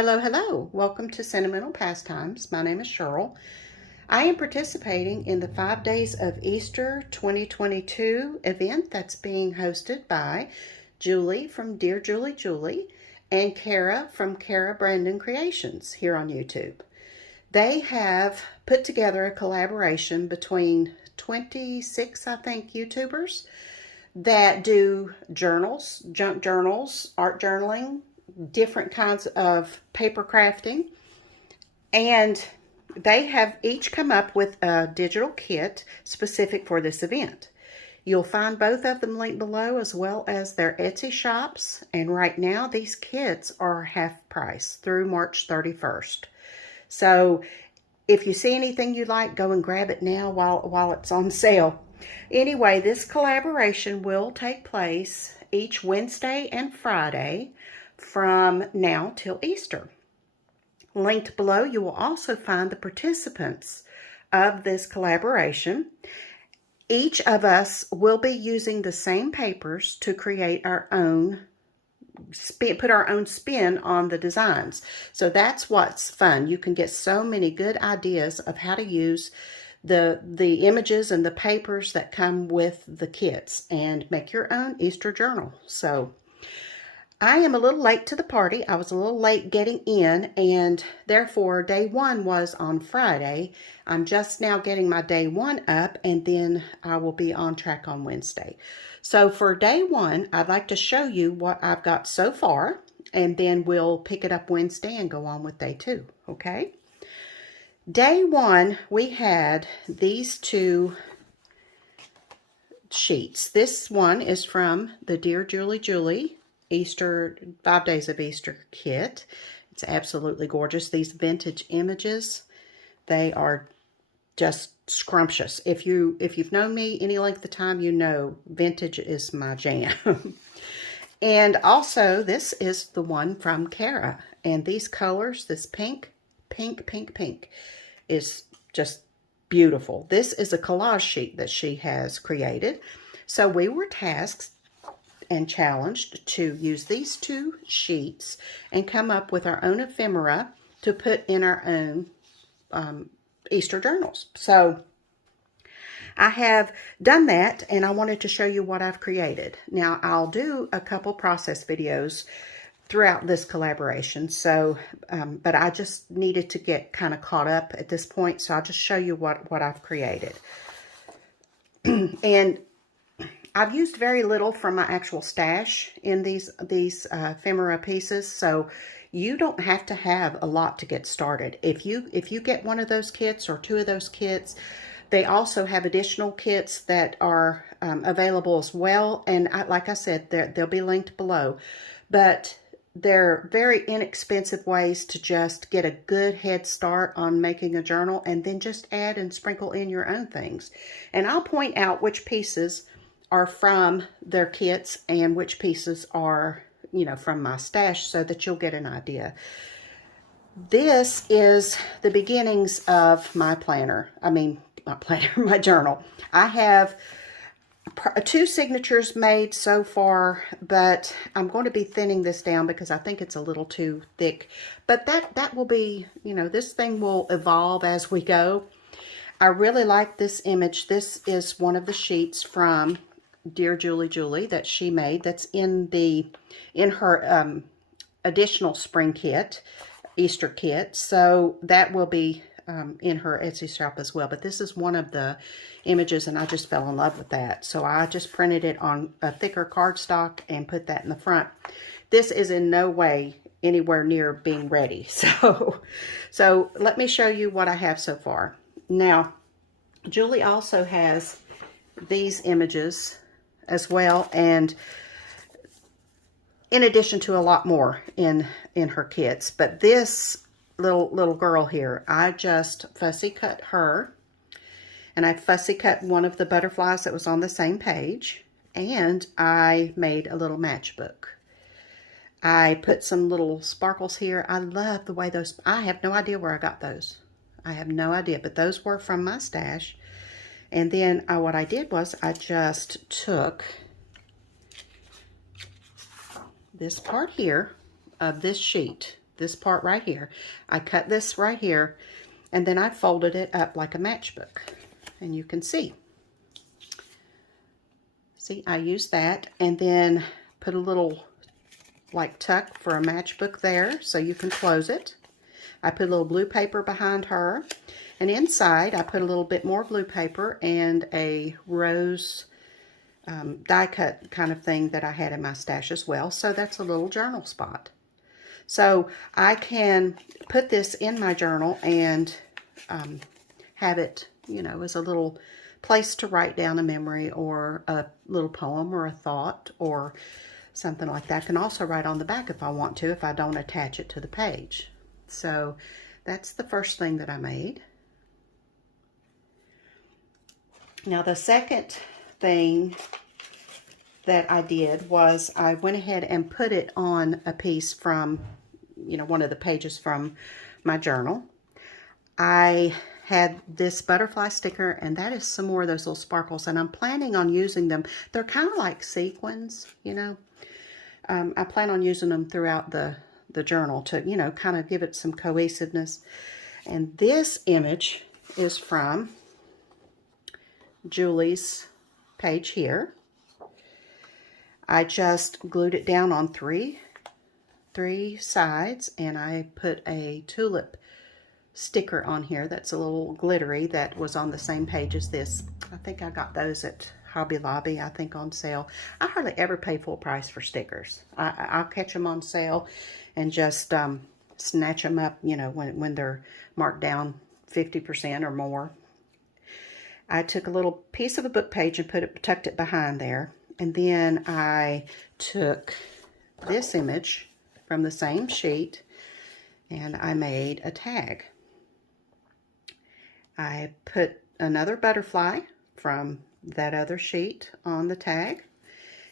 Hello, hello. Welcome to Sentimental Pastimes. My name is Cheryl. I am participating in the 5 Days of Easter 2022 event that's being hosted by Julie from DearJulieJulie and Cara from CaraBrandonCreations here on YouTube. They have put together a collaboration between 26, I think, YouTubers that do journals, junk journals, art journaling, different kinds of paper crafting, and they have each come up with a digital kit specific for this event. You'll find both of them linked below, as well as their Etsy shops, and right now these kits are half price through March 31st. So if you see anything you like, go and grab it now while it's on sale. Anyway, this collaboration will take place each Wednesday and Friday from now till Easter. Linked below, you will also find the participants of this collaboration. Each of us will be using the same papers to create our own put our own spin on the designs. So that's what's fun. You can get so many good ideas of how to use the images and the papers that come with the kits and make your own Easter journal. So I am a little late to the party. I was a little late getting in, and therefore day one was on Friday. I'm just now getting my day one up, and then I will be on track on Wednesday. So for day one, I'd like to show you what I've got so far, and then we'll pick it up Wednesday and go on with day two, okay? Day one, we had these two sheets. This one is from the DearJulieJulie Easter 5 Days of Easter kit. It's absolutely gorgeous. These vintage images, they are just scrumptious. If you've known me any length of time, you know vintage is my jam. And also, this is the one from Cara. And these colors, this pink, is just beautiful. This is a collage sheet that she has created. So we were tasked and challenged to use these two sheets and come up with our own ephemera to put in our own Easter journals. So I have done that, and I wanted to show you what I've created. Now, I'll do a couple process videos throughout this collaboration, so but I just needed to get kind of caught up at this point, so I'll just show you what I've created. And I've used very little from my actual stash in these ephemera pieces, so you don't have to have a lot to get started. If you get one of those kits or two of those kits, they also have additional kits that are available as well, and like I said, they'll be linked below. But they're very inexpensive ways to just get a good head start on making a journal, and then just add and sprinkle in your own things. And I'll point out which pieces are from their kits and which pieces are, from my stash, so that you'll get an idea. This is the beginnings of my planner. My journal. I have 2 signatures made so far, but I'm going to be thinning this down because I think it's a little too thick. But that will be, this thing will evolve as we go. I really like this image. This is one of the sheets from DearJulieJulie that she made. That's in her additional spring kit, Easter kit. So that will be in her Etsy shop as well. But this is one of the images, and I just fell in love with that. So I just printed it on a thicker cardstock and put that in the front. This is in no way anywhere near being ready. So let me show you what I have so far. Now, Julie also has these images as well, and in addition to a lot more in her kits. But this little girl here, I just fussy cut her, and I fussy cut one of the butterflies that was on the same page, and I made a little matchbook. I put some little sparkles here. I love the way those, I have no idea where I got those. I have no idea, but those were from my stash. And then what I did was I just took this part here of this sheet, this part right here. I cut this right here, and then I folded it up like a matchbook. And you can see. See, I used that, and then put a little like tuck for a matchbook there so you can close it. I put a little blue paper behind her, and inside I put a little bit more blue paper and a rose die cut kind of thing that I had in my stash as well. So that's a little journal spot. So I can put this in my journal and have it, you know, as a little place to write down a memory or a little poem or a thought or something like that. I can also write on the back if I want to, if I don't attach it to the page. So that's the first thing that I made. Now the second thing that I did was I went ahead and put it on a piece from, you know, one of the pages from my journal. I had this butterfly sticker, and that is some more of those little sparkles, and I'm planning on using them. They're kind of like sequins, you know. I plan on using them throughout the journal to, you know, kind of give it some cohesiveness. And this image is from Julie's page here. I just glued it down on three sides, and I put a tulip sticker on here that's a little glittery that was on the same page as this. I think I got those at Hobby Lobby, I think, on sale. I hardly ever pay full price for stickers. I'll catch them on sale and just snatch them up, you know, when they're marked down 50% or more. I took a little piece of a book page and tucked it behind there. And then I took this image from the same sheet and I made a tag. I put another butterfly from that other sheet on the tag,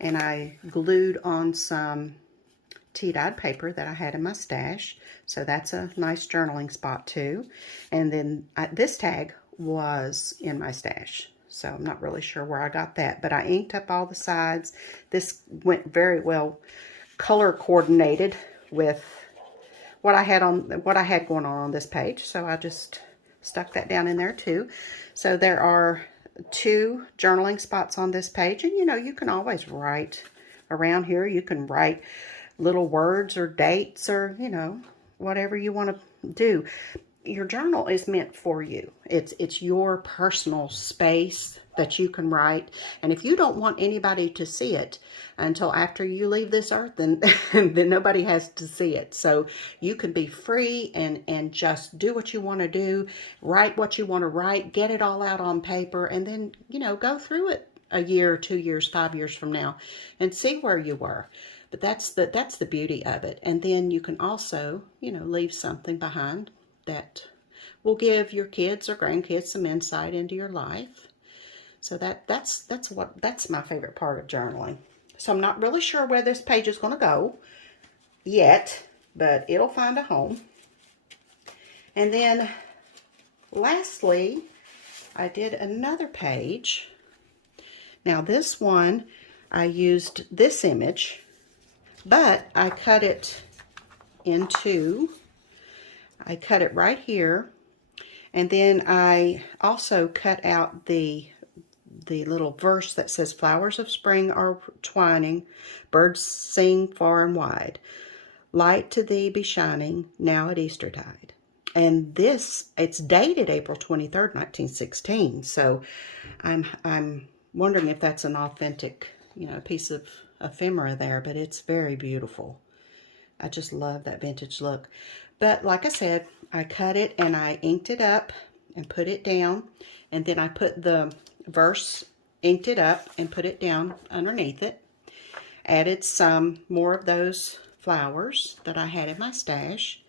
and I glued on some tea-dyed paper that I had in my stash. So that's a nice journaling spot too. And then this tag was in my stash. So I'm not really sure where I got that, but I inked up all the sides. This went very well color coordinated with what I had going on this page. So I just stuck that down in there too. So there are 2 journaling spots on this page, and you know, you can always write around here. You can write little words or dates or, you know, whatever you want to do. Your journal is meant for you. It's your personal space that you can write. And if you don't want anybody to see it until after you leave this earth, then then nobody has to see it. So you can be free and just do what you want to do, write what you want to write, get it all out on paper, and then, you know, go through it a year, 2 years, 5 years from now and see where you were. But that's the beauty of it. And then you can also, you know, leave something behind that will give your kids or grandkids some insight into your life. So that's my favorite part of journaling. So I'm not really sure where this page is going to go yet, but it'll find a home. And then lastly, I did another page. Now this one, I used this image, but I cut it right here, and then I also cut out the little verse that says, flowers of spring are twining, birds sing far and wide, light to thee be shining now at Eastertide. And this, it's dated April 23rd, 1916, so I'm wondering if that's an authentic, you know, piece of ephemera there, but it's very beautiful. I just love that vintage look. But like I said, I cut it and I inked it up and put it down, and then I put the verse, inked it up and put it down underneath it. Added some more of those flowers that I had in my stash,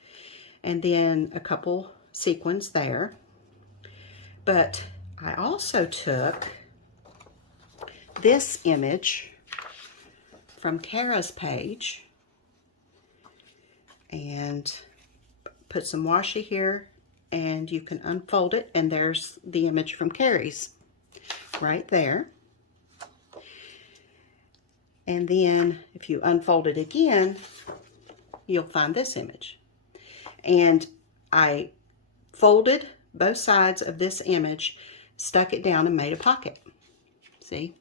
and then a couple sequins there. But I also took this image from Cara's page and put some washi here, and you can unfold it, and there's the image from Carrie's right there. And then if you unfold it again, you'll find this image. And I folded both sides of this image, stuck it down, and made a pocket. See?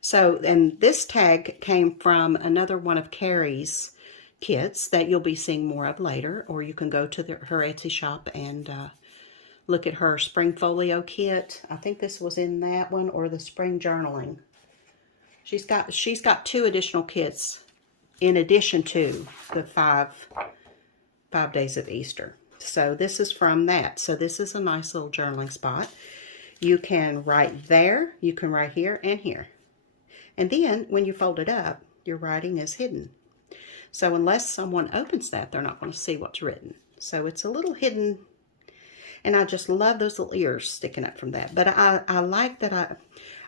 So, and this tag came from another one of Carrie's kits that you'll be seeing more of later, or you can go to her Etsy shop and look at her spring folio kit. I think this was in that one, or the spring journaling. She's got 2 additional kits in addition to the five days of Easter. So this is from that. So this is a nice little journaling spot. You can write there, you can write here and here. And then when you fold it up, your writing is hidden. So unless someone opens that, they're not going to see what's written. So it's a little hidden. And I just love those little ears sticking up from that. But I like that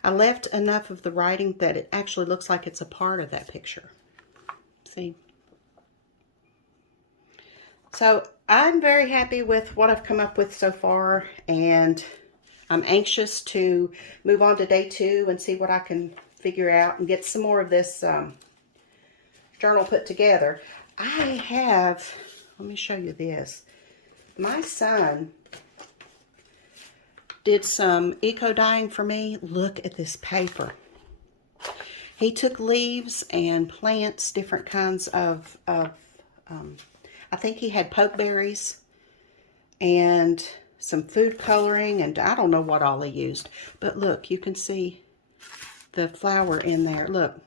I left enough of the writing that it actually looks like it's a part of that picture. See? So I'm very happy with what I've come up with so far. And I'm anxious to move on to day 2 and see what I can figure out and get some more of this journal put together. I have, let me show you this. My son did some eco dyeing for me. Look at this paper. He took leaves and plants, different kinds of I think he had pokeberries and some food coloring, and I don't know what all he used. But look, you can see the flower in there. Look.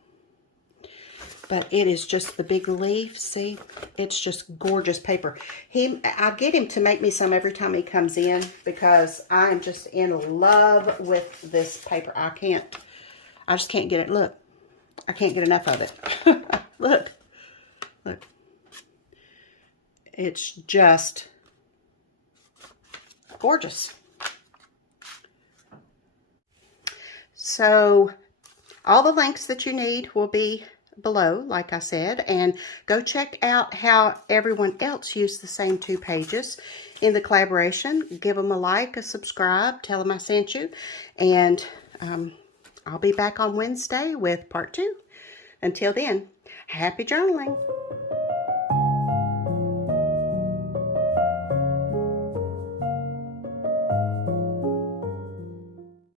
But it is just the big leaf. See? It's just gorgeous paper. I get him to make me some every time he comes in because I am just in love with this paper. I just can't get it. Look. I can't get enough of it. Look. Look. It's just gorgeous. So all the links that you need will be below, like I said, and go check out how everyone else used the same 2 pages in the collaboration. Give them a like, a subscribe, tell them I sent you, and I'll be back on Wednesday with part 2. Until then, happy journaling.